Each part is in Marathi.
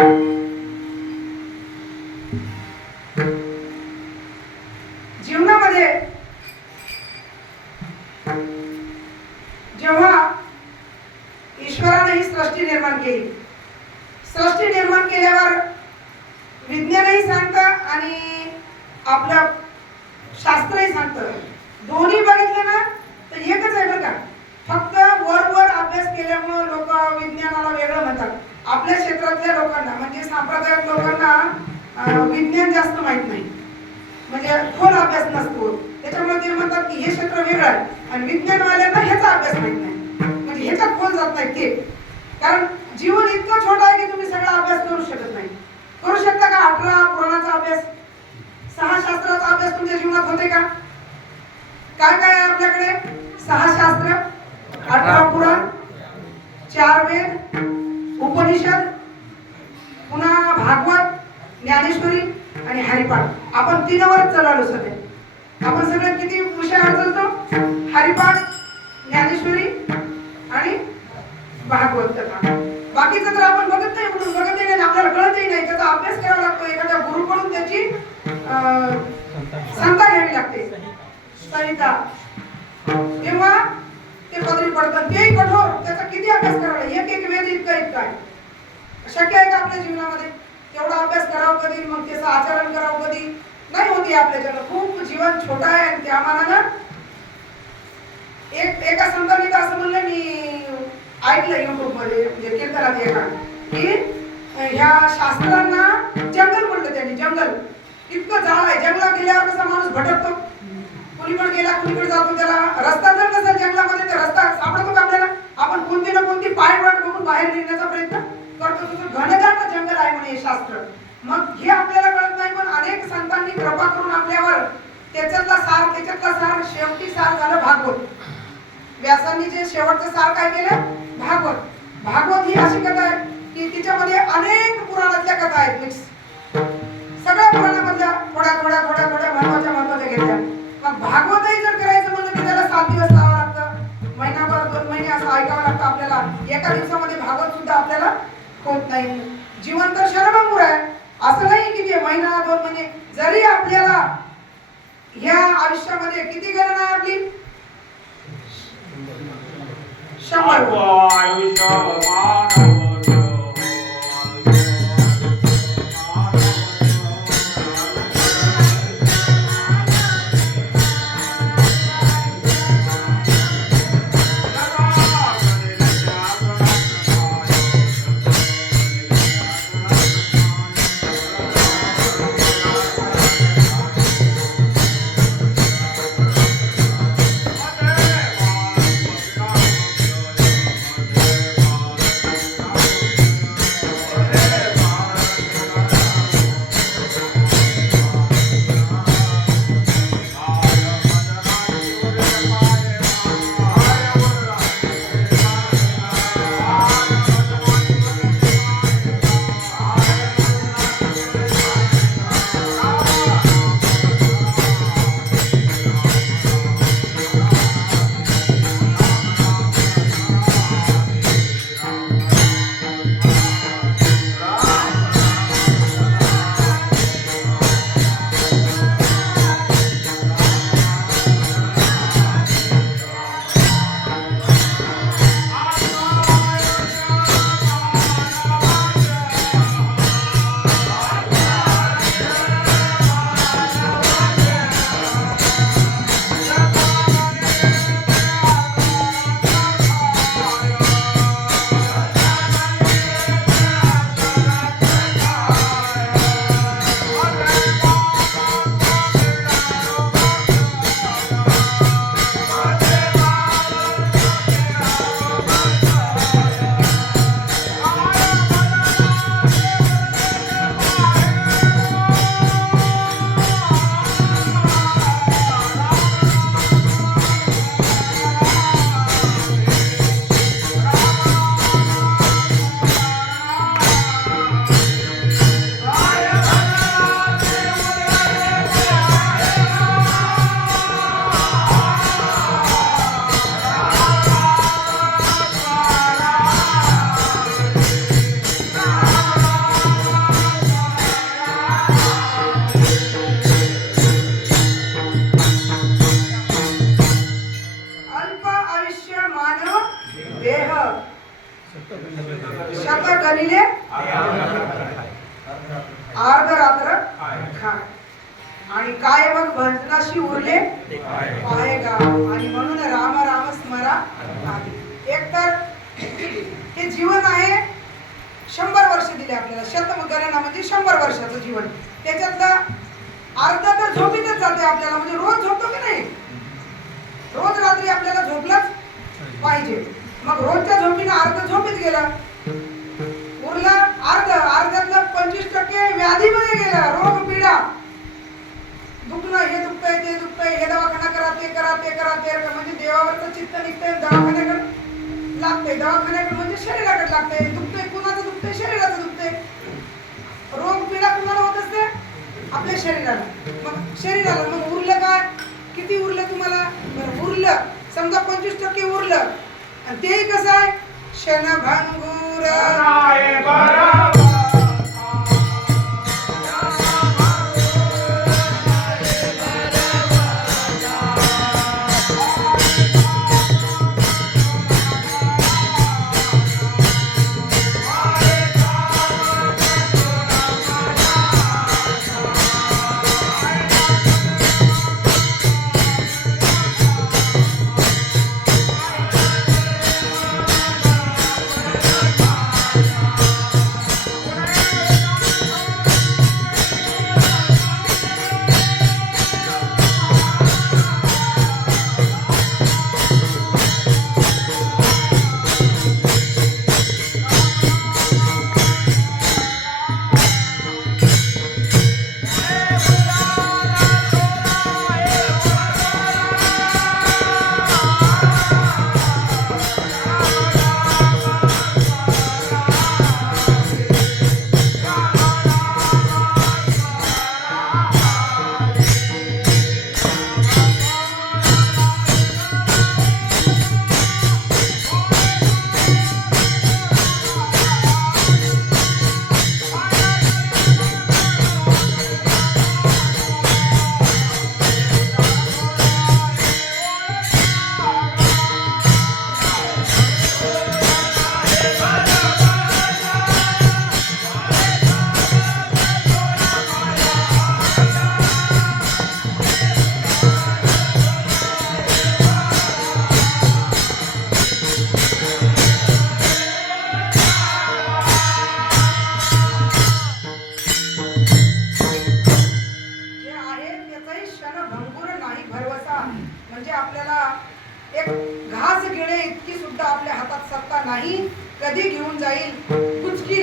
जीवनामध्ये लोकांना सांप्रदायिक लोकांना विज्ञान जास्त माहीत नाही. म्हणजे खोल अभ्यास नसतो. त्याच्यामुळे ते म्हणतात की हे क्षेत्र वेगळं आहे. आणि विज्ञानवाल्यांना ह्याचा अभ्यास माहीत नाही. म्हणजे ह्याच्यात खोल जात नाही. ते कारण जीवन इतकं छोटं आहे की तुम्ही सगळा अभ्यास करू शकत नाही. करू शकता का? अठरा पुराणाचा अभ्यास? सहा शास्त्राचा अभ्यास तुमच्या जीवनात होते का? काय काय आहे आपल्याकडे? सहा शास्त्र अठरा पुराण चार वेद उपनिषद पुन्हा भागवत ज्ञानेश्वरी आणि हरिपाठ. आपण तीनवरच चढालो सगळे. आपण सगळे किती विषय चालतो हरिपाठ ज्ञानेश्वरी आणि भागवत कथा. बाकीचं तर आपण बघत नाही म्हणून बघत नाही आपल्याला कळतही नाही. त्याचा अभ्यास करावा लागतो. एखाद्या गुरुकडून त्याची संता घ्यावी लागते. संहिता तेव्हा ते पदरी पडतात तेही कठोर. त्याचा किती अभ्यास करावा लागेल? एक एक वेद इतका इतका आहे. शक्य आहे का आपल्या जीवनामध्ये? एवढा अभ्यास करावं कधी? मग त्याचं आचरण करावं कधी? नाही होती आपल्याच्यानं खूप जीवन छोटं आहे आणि त्या मानानं एक एका संतांनी तर असं म्हणलं मी ऐकलं युट्यूबमध्ये म्हणजे कीर्तनात एका की ह्या शास्त्रांना जंगल म्हणलं त्यांनी जंगल. इतकं जाळ आहे. जंगलात गेल्यावर कसा माणूस भटकतो? कुणीकडे गेला कुणीकडे जातो त्याला. रस्ता जर कसा जंगलामध्ये तर रस्ता सापडतो का आपल्याला? आपण कोणती ना कोणती पायवाट बघून बाहेर निघण्याचा प्रयत्न करतो घनदाट जंगल आहे म्हणे हे शास्त्र. मग हे आपल्याला कळत नाही पण अनेक संतांनी कृपा करून आपल्यावर त्याच्यातला सार त्याच्यातला सार शेवटी सार झालं भागवत. व्यासांनी जे शेवटचं सार काय केलं? भागवत. भागवत ही अशी कथा आहे की तिच्यामध्ये अनेक पुराणातल्या कथा आहेत मिक्स सगळ्या पुराणामधल्या थोड्या थोड्या थोड्या थोड्या महत्त्वाच्या महत्त्वाच्या घेतल्या. मग भागवतही जर करायचं म्हणलं की त्याला सात दिवस लावावं लागतं. महिनाभर दोन महिने असं ऐकावं लागतं आपल्याला. एका दिवसामध्ये भागवत सुद्धा आपल्याला होत नाही. जीवन तर शरभंगूर आहे. असं नाही की ते महिना दोन महिने जरी आपल्याला ह्या आयुष्यामध्ये किती गणना आहे आपली? शंभर. देह शत गणिले अर्ध रात्र? खाय आणि काय मग भजनाशी उरले? पाहे गा. आणि म्हणून राम राम स्मरा. एक तर हे जीवन आहे शंभर वर्ष दिले आपल्याला. शतम गणना म्हणजे शंभर वर्षाचं जीवन. त्याच्यातलं अर्ध तर झोपीतच जाते आपल्याला. म्हणजे रोज झोपतो की नाही? रोज रात्री आपल्याला झोपलाच गेला. उरला अर्ध अर्ध्यातला पंचवीस टक्के व्याधीमध्ये गेलं. रोग पीडा. दुखणं हे दुखतंय ते दुखतंय हे दवाखाना करा ते करा ते करा ते करा. म्हणजे देवावरचं चित्त निघतंय दवाखान्याकडे लागतंय. दवाखान्याकडे म्हणजे शरीराकडे लागतंय. दुखतंय कुणाचं दुखतंय? शरीराचं दुखतंय. रोग पीडा कुणाला होत असते? आपल्या शरीराला. मग शरीराला. मग उरलं काय? किती उरलं तुम्हाला? बरं, उरलं. समजा पंचवीस टक्के उरलं. आणि तेही कसं आहे? क्षणभंगूर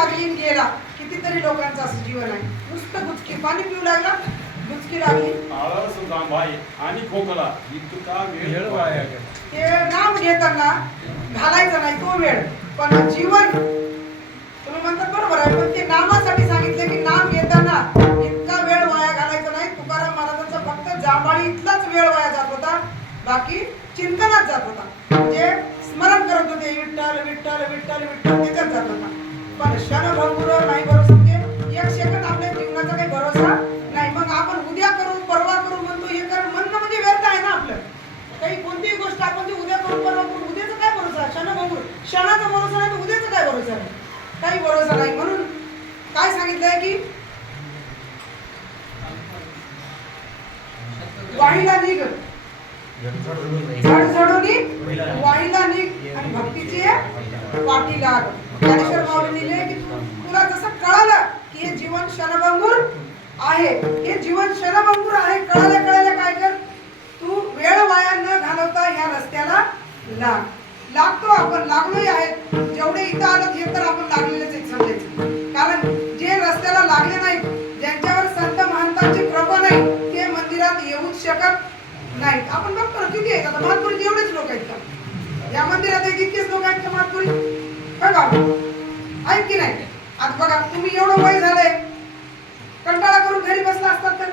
लागली गेला. कितीतरी लोकांचं असं जीवन आहे. नुसतं गुचकी. पाणी पिऊ लागला गुचकी लागली आळस जांभाई आणि खोकला इतका वेळ वाया ते नाम घेताना घालायचा नाही तो वेळ. पण जीवन तुम्ही म्हणतात बरोबर आहे पण ते नामासाठी सांगितलं की नाम घेताना इतका वेळ वाया घालायचा नाही. तुकाराम महाराजांचा फक्त जांभाळी इतलाच वेळ वाया जात होता. बाकी चिंतनात जात होता. म्हणजे स्मरण करत होते विठ्ठल विठ्ठल विठ्ठल विठ्ठल त्याच्यात जात होता. पण क्षणभंगुर नाही भरोसा म्हणजे एक सेकंद आपल्या जीवनाचा काही भरोसा नाही. मग आपण उद्या करू परवा करू म्हणतो हे कर म्हणणं म्हणजे व्यर्थ आहे ना आपलं. काही कोणतीही गोष्ट आपण ती उद्या करू परवा करू उद्याचा काय भरोसा? क्षणभंगुर क्षणाचा भरोसा नाही तर उद्याचा काय भरोसा नाही काही भरोसा नाही. म्हणून काय सांगितलंय की वाहिला निघ. झडझडूनी वाहिला निघ. आणि भक्तीची पाठी लाग ज्ञानेश्वर माऊली की तुला जसं कळालं की हे जीवन क्षणभंगूर आहे. हे जीवन क्षणभंगूर आहे. कळालं कळालं काय कर तू वेळ वाया न घालवता ह्या रस्त्याला लाग. लागतो आपण लागलोही आहेत. जेवढे इथं आलं हे तर आपण लागलेलेच एक समजायचं कारण जे रस्त्याला लागले नाहीत ज्यांच्यावर संत महंतांची कृपा नाही ते मंदिरात येऊच शकत नाहीत. आपण बघतो ना किती आहेत आता? महात्पुरीत एवढेच लोक आहेत का? या मंदिरात एक इतकेच लोक आहेत का महात्पुरीत बघा. आहेत की नाही? आता बघा तुम्ही एवढं वय झालंय. कंटाळा करून घरी बसला असतात तर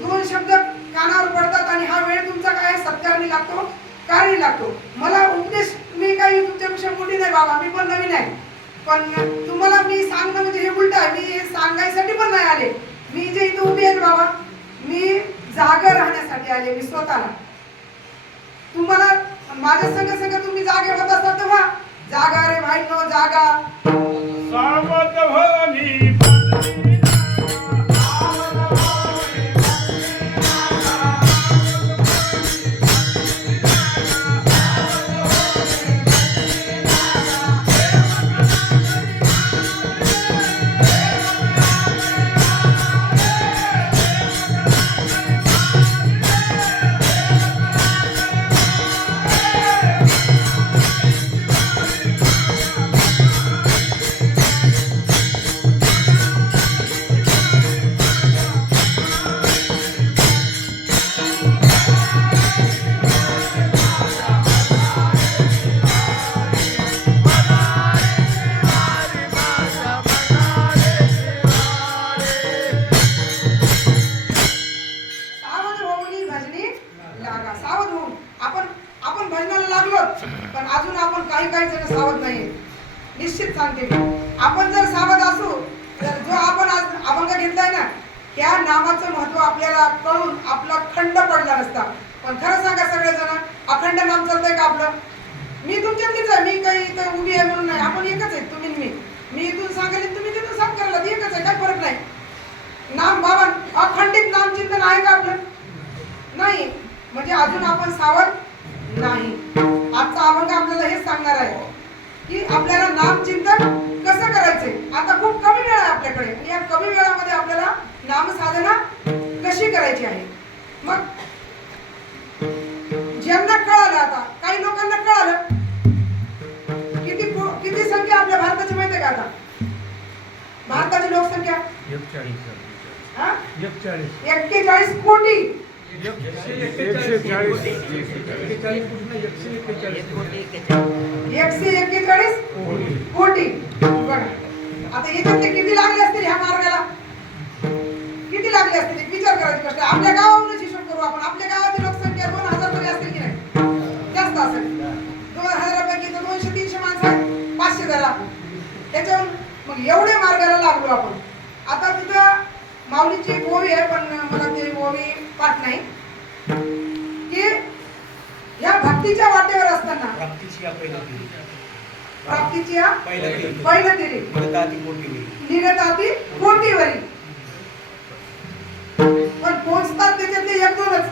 दोन शब्द कानावर पडतात आणि हा वेळ तुमचा काय सत्कारणी लागतो कारणी लागतो. मला उपदेश मी काही तुमच्यापेक्षा मोठी नाही बाबा मी पण नवीन आहे. पण तुम्हाला मी सांगणं म्हणजे हे उलट आहे. मी सांगायसाठी पण नाही आले. मी जे इथं उभी आहे बाबा मी जागा राहण्यासाठी आले मी स्वतःला. तुम्हाला माझ्या संग संग तुम्ही जागे होत असाल तेव्हा जागा रे भाई नो जागा. सावध भवनी आपल्याला कळून आपला खंड पडला नसता. पण खरं सांगा सगळेजण अखंड नाम चालतंय का आपलं? मी तुमच्यातलीच आहे मी काही इथं उभी आहे म्हणून नाही. आपण एकच आहे तुम्ही मी. मी इथून सांगेल तुम्ही तिथून सांग करायला. एकच आहे काही फरक नाही. नाम बाबा अखंडित नामचिंतन आहे का आपलं? नाही. म्हणजे अजून आपण सावध नाही. आजचा अभंग आपल्याला हेच सांगणार आहे की आपल्याला नामचिंतन कसं करायचंय? आता खूप कमी वेळ आहे आपल्याकडे. या कमी वेळामध्ये आपल्याला नामसाधना कशी करायची आहे? मग ज्यांना कळालं आता काही लोकांना कळालं किती किती संख्या आपल्या भारताची माहिती आहे का आता? भारताची लोकसंख्या? हा? एक्केचाळीस कोटी. एकशे चाळीस एकशे एक्केचाळीस कोटी. बघा आता याच्यातले किती लागले असतील ह्या मार्गाला? किती लागले असतील विचार करायची गोष्ट आहे. आपल्या गावावरूनच हिशोब करू आपण. आपल्या गावाची लोकसंख्या दोन हजार तरी असतील की नाही? जास्त असेल. दोन हजारापैकी तर दोनशे तीनशे माणसं आहेत. पाचशे धरा त्याच्यावर मग एवढे मार्गाला लागलो आपण. आता तिथं माऊलीची ओवी आहे पण मला ते ओवी पाठ नाही. की या भक्तीच्या वाटेवर असताना प्राप्तीची या पहिलं पिढी. प्राप्तीची या पोहोचतात त्याच्यातले एक दोनच.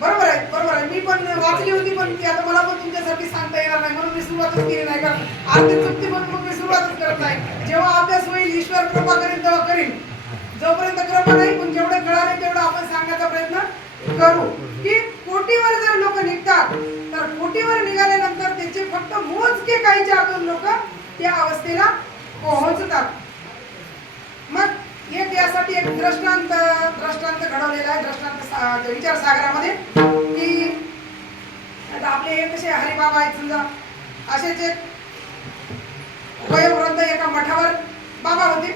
बरोबर आहे बरोबर आहे. मी पण वाचली होती पण ती आता मला पण तुमच्यासाठी सांगता येणार नाही. म्हणून मी सुरुवातच केली नाही का? आर्थिक चुकती म्हणून मग मी सुरुवातच करत नाही. जेव्हा अभ्यास होईल ईश्वर कृपा करेल तेव्हा करीन. जोपर्यंत कृपा नाही पण जेवढं कळाले तेवढं आपण सांगण्याचा प्रयत्न करू. की कोटीवर जर लोक निघतात तर कोटीवर निघाल्यानंतर त्याचे फक्त मोजके काही चार दोन लोक त्या अवस्थेला पोहोचतात. मग एक यासाठी एक दृष्टांत दृष्टांत घडवलेला आहे दृष्टांत विचार सागरामध्ये की आता आपले हे कसे हरिबाबा आहेत समजा. असेच एक वयोवृद्ध एका मठावर बाबा होते.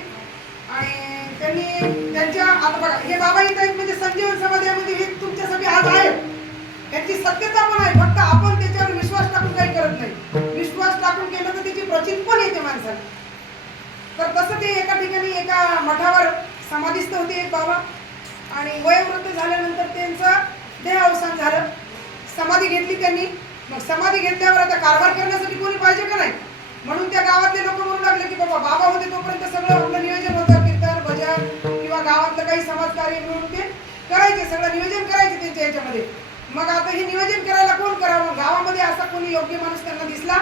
आणि त्यांनी त्यांच्या आता बघा हे बाबा इथं म्हणजे संजीवन समाजामध्ये हे तुमच्यासाठी आज आहे. त्यांची सत्यता पण आहे फक्त आपण त्याच्यावर विश्वास टाकून काही करत नाही. विश्वास टाकून केलं तर त्याची प्रचित पण येते माणसाला. तर तसं ते एका ठिकाणी एका मठावर समाधिस्थ होते एक बाबा. आणि वयोवृद्ध झाल्यानंतर त्यांचं देह अवसान झालं. समाधी घेतली त्यांनी. मग समाधी घेतल्यावर आता कारभार करण्यासाठी कोणी पाहिजे का नाही? म्हणून त्या गावातले लोक म्हणू लागले की बाबा बाबा होते तोपर्यंत सगळं आपलं नियोजन होतं कीर्तन भजन किंवा गावातलं काही समाजकार्य मिळून ते करायचे सगळं नियोजन करायचे त्यांच्या याच्यामध्ये. मग आता हे नियोजन करायला कोण करावं? गावामध्ये असा कोणी योग्य माणूस त्यांना दिसला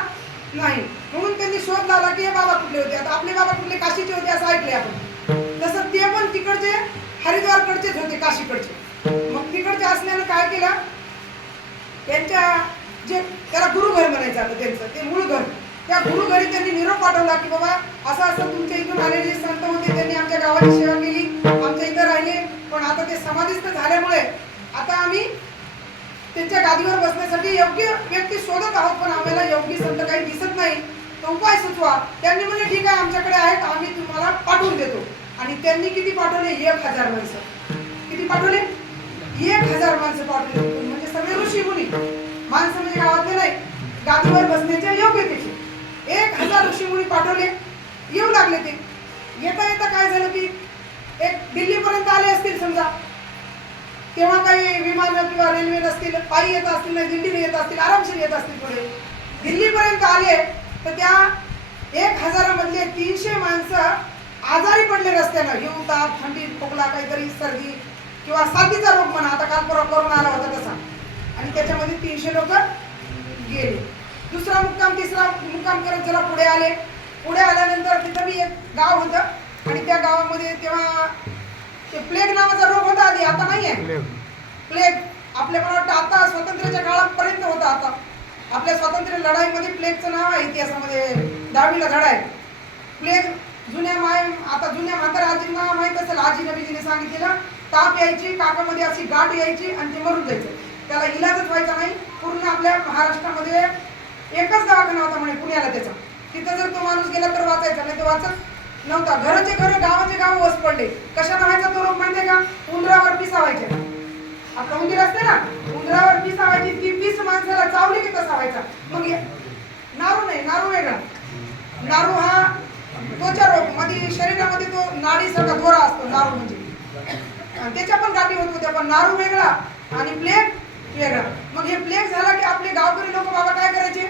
नाही. म्हणून त्यांनी शोध लावला की हे बाबा कुठले होते? आता आपले बाबा कुठले? काशीचे होते असं ऐकले आपण. तसं ते पण तिकडचे हरिद्वारकडचेच होते काशीकडचे. मग तिकडचे असल्यानं काय केलं? त्यांच्या जे त्याला गुरुघर म्हणायचं आता त्यांचं ते मूळ घर. त्या गुरुघरी त्यांनी निरोप पाठवला की बाबा असं असं तुमच्या इथून आलेले संत होते त्यांनी आमच्या गावाची सेवा केली आमच्या इथं राहिले. पण आता ते समाधीस्थ झाल्यामुळे आता आम्ही त्यांच्या गादीवर बसण्यासाठी योग्य व्यक्ती शोधत आहोत पण आम्हाला योग्य संत काही दिसत नाही. तर उपाय सुचवा. त्यांनी म्हणजे ठीक आहे आमच्याकडे आहेत आम्ही तुम्हाला पाठवून देतो. आणि त्यांनी किती पाठवले? एक हजार माणसं. किती पाठवले? एक हजार माणसं पाठवले. म्हणजे सगळे ऋषी मुनी. माणसं म्हणजे गावातले नाही. गादीवर बसण्याच्या योग्यतेचे. एक हजार ऋषी मुनी पाठवले. येऊ लागले ते. येता येता काय झालं की एक दिल्लीपर्यंत आले असतील समजा. तेव्हा काही विमान किंवा रेल्वे नसतील पायी येत असतील नाही दिल्लीने येत असतील आरामशीर येत असतील पुढे. दिल्लीपर्यंत आले तर त्या एक हजारामधले तीनशे माणसं आजारी पडले रस्त्यानं. घेऊन ताप थंडी खोकला काहीतरी सर्दी किंवा साथीचा रोग म्हणा. आता काल परवा कोरोना आला होता तसा. आणि त्याच्यामध्ये तीनशे लोक गेले. दुसरा मुक्काम तिसरा मुक्काम करत जरा पुढे आले. पुढे आल्यानंतर तिथं मी एक गाव होतं. आणि त्या गावामध्ये तेव्हा ते प्लेग नावाचा रोग होता आधी आता नाही आहे प्लेग आपल्या मला वाटतं आता स्वातंत्र्याच्या काळापर्यंत होता आता. आपल्या स्वातंत्र्य लढाईमध्ये प्लेगचं नाव आहे इतिहासामध्ये. दहावीला धडा आहे. प्लेग जुन्या माय आता जुन्या म्हाताऱ्या आजींना माहीत असेल आजी नबीजीने सांगितलेलं ताप यायची काकामध्ये अशी गाठ यायची आणि ते मरून जायचं. त्याला इलाजच व्हायचा नाही. पूर्ण आपल्या महाराष्ट्रामध्ये एकच दवाखाना होता म्हणे पुण्याला त्याचा. तिथं जर तो माणूस गेला तर वाचायचा नाही तो वाचत. नव्हता. घराचे घर गावाचे गाव वस पडले. कशाला व्हायचा तो रोग माहितीये का? उंदरावर पिसावायचे. आपला उंदीर असते ना? उंदरावर पिसावायची ती पीस माणसाला चावली की कसा व्हायचा. मग नारू नाही नारू वेगळा नारू हा त्वचा रोग. मध्ये शरीरामध्ये तो नाडीसारखा दोरा असतो नारू म्हणजे. त्याच्या पण गाठी होत होत्या पण नारू वेगळा आणि प्लेग वेगळा. मग हे प्लेग झाला की आपले गावकरी लोक बाबा काय करायचे?